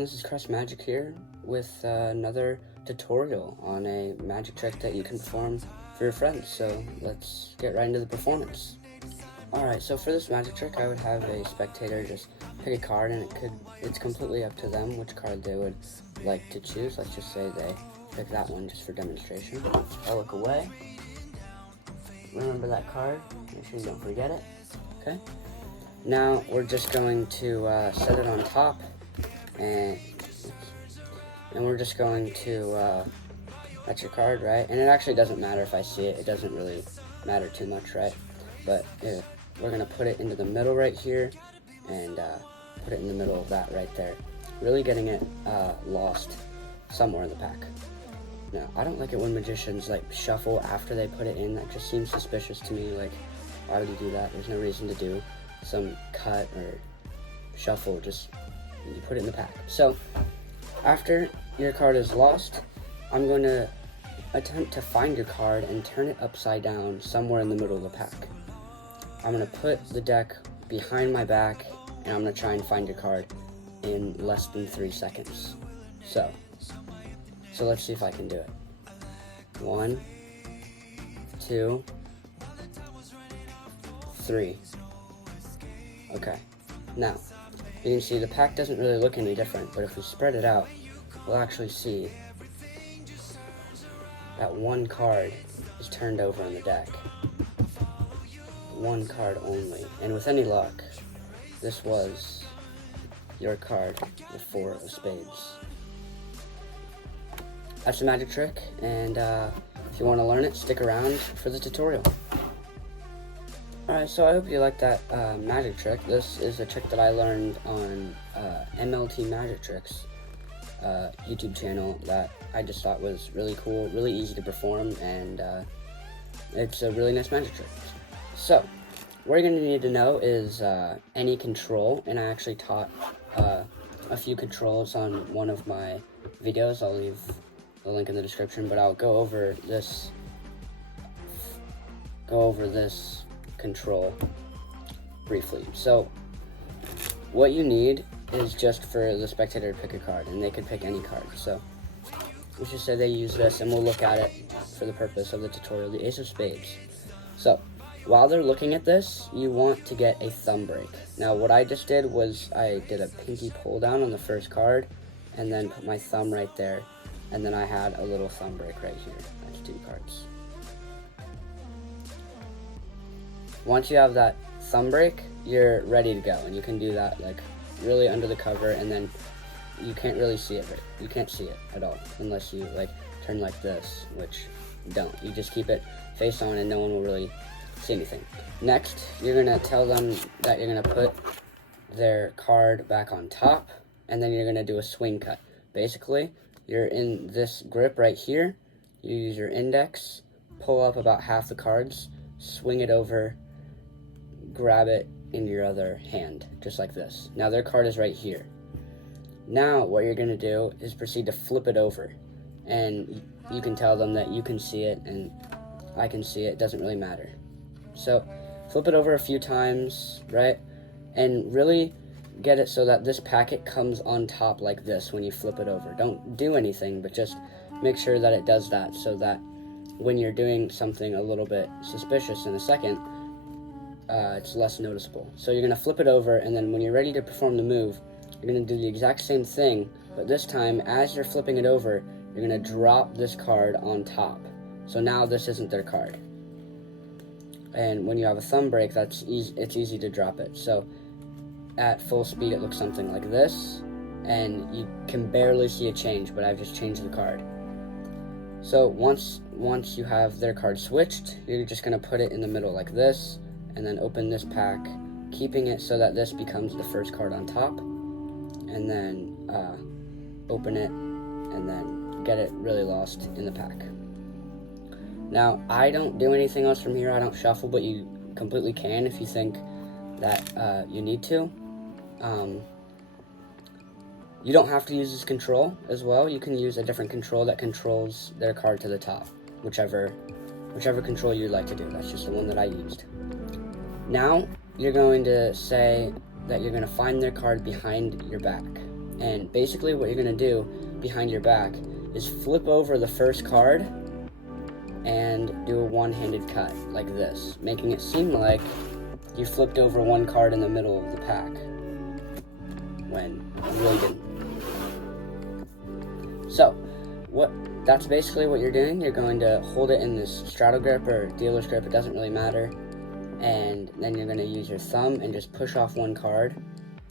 everyone, this is Crest Magic here with another tutorial on a magic trick that you can perform for your friends. So let's get right into the performance. Alright, so for this magic trick I would have a spectator just pick a card, and it's completely up to them which card they would like to choose. Let's just say they pick that one just for demonstration. I look away. Remember that card, make sure you don't forget it. Okay. Now we're just going to set it on top, and we're just going to, that's your card, right? And it actually doesn't matter if I see it, it doesn't really matter too much, right? But we're going to put it into the middle right here, and put it in the middle of that right there. Really getting it lost somewhere in the pack. Now, I don't like it when magicians like shuffle after they put it in. That just seems suspicious to me. Like, why would you do that? There's no reason to do some cut or shuffle, just you put it in the pack. So after your card is lost, I'm going to attempt to find your card and turn it upside down somewhere in the middle of the pack. I'm going to put the deck behind my back, and I'm going to try and find your card in less than 3 seconds. So let's see if I can do it. 1, 2, 3. Okay, now, you can see the pack doesn't really look any different, but if we spread it out, we'll actually see that one card is turned over on the deck. One card only, and with any luck, this was your card, the 4 of spades. That's the magic trick, and if you want to learn it, stick around for the tutorial. Alright, so I hope you like that magic trick. This is a trick that I learned on MLT Magic Tricks YouTube channel that I just thought was really cool, really easy to perform, and it's a really nice magic trick. So, what you're going to need to know is any control, and I actually taught a few controls on one of my videos. I'll leave the link in the description, but I'll go over this control briefly. So what you need is just for the spectator to pick a card, and they could pick any card. So let's just say they use this, and we'll look at it for the purpose of the tutorial, the Ace of Spades. So while they're looking at this, you want to get a thumb break. Now what I just did was I did a pinky pull down on the first card, and then put my thumb right there, and then I had a little thumb break right here. That's 2 cards. Once you have that thumb break, you're ready to go, and you can do that like really under the cover, and then you can't really see it. You can't see it at all unless you like turn like this, which you don't. You just keep it face on, and no one will really see anything. Next, you're gonna tell them that you're gonna put their card back on top, and then you're gonna do a swing cut. Basically, you're in this grip right here. You use your index, pull up about half the cards, swing it over, grab it in your other hand, just like this. Now their card is right here. Now what you're going to do is proceed to flip it over, and you can tell them that you can see it and I can see it, doesn't really matter. So flip it over a few times, right? And really get it so that this packet comes on top like this when you flip it over. Don't do anything, but just make sure that it does that, so that when you're doing something a little bit suspicious in a second, it's less noticeable. So you're going to flip it over, and then when you're ready to perform the move, you're going to do the exact same thing, but this time, as you're flipping it over, you're going to drop this card on top. So now this isn't their card. And when you have a thumb break, it's easy to drop it. So at full speed, it looks something like this, and you can barely see a change, but I've just changed the card. So once you have their card switched, you're just going to put it in the middle like this, and then open this pack, keeping it so that this becomes the first card on top, and then open it, and then get it really lost in the pack. Now, I don't do anything else from here. I don't shuffle, but you completely can if you think that you need to. You don't have to use this control as well. You can use a different control that controls their card to the top, whichever control you'd like to do. That's just the one that I used. Now, you're going to say that you're going to find their card behind your back. And basically what you're gonna do behind your back is flip over the first card and do a one-handed cut like this, making it seem like you flipped over one card in the middle of the pack when you really didn't. So that's basically what you're doing. You're going to hold it in this straddle grip or dealer's grip, it doesn't really matter, and then you're going to use your thumb and just push off one card.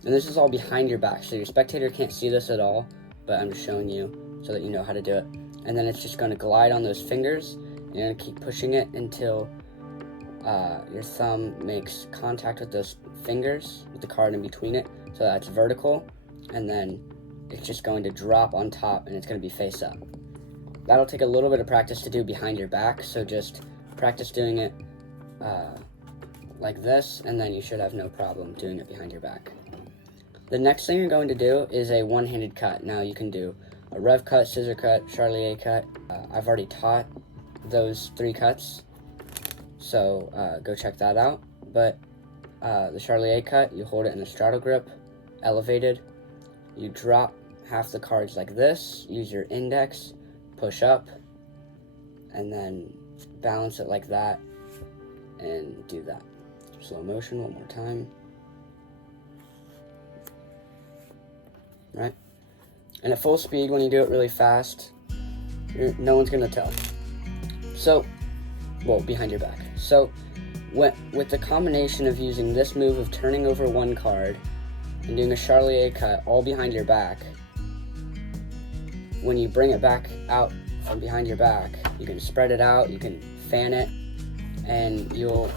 And this is all behind your back, so your spectator can't see this at all, but I'm just showing you so that you know how to do it. And then it's just going to glide on those fingers. You're going to keep pushing it until your thumb makes contact with those fingers, with the card in between it, so that's vertical, and then it's just going to drop on top and it's going to be face up. That'll take a little bit of practice to do behind your back, so just practice doing it like this, and then you should have no problem doing it behind your back. The next thing you're going to do is a one-handed cut. Now you can do a rev cut, scissor cut, Charlier cut. I've already taught those 3 cuts, so go check that out. But the Charlier cut, you hold it in a straddle grip, elevated. You drop half the cards like this, use your index, push up, and then balance it like that, and do that. Slow motion one more time. Right? And at full speed, when you do it really fast, no one's gonna tell. So, well, behind your back. So, with the combination of using this move of turning over one card and doing a Charlier cut all behind your back, when you bring it back out from behind your back, you can spread it out, you can fan it, and you'll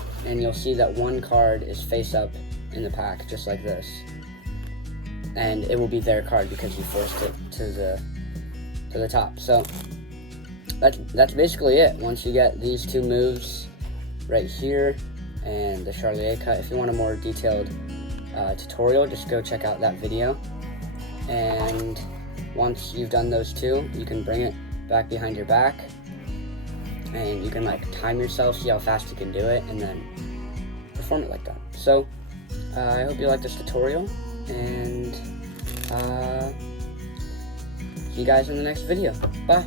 see that one card is face up in the pack, just like this. And it will be their card because you forced it to the top. So that's basically it. Once you get these 2 moves right here and the Charlier cut, if you want a more detailed tutorial, just go check out that video. And once you've done those 2, you can bring it back behind your back, and you can like time yourself, see how fast you can do it, and then perform it like that. So I hope you like this tutorial, and see you guys in the next video. Bye.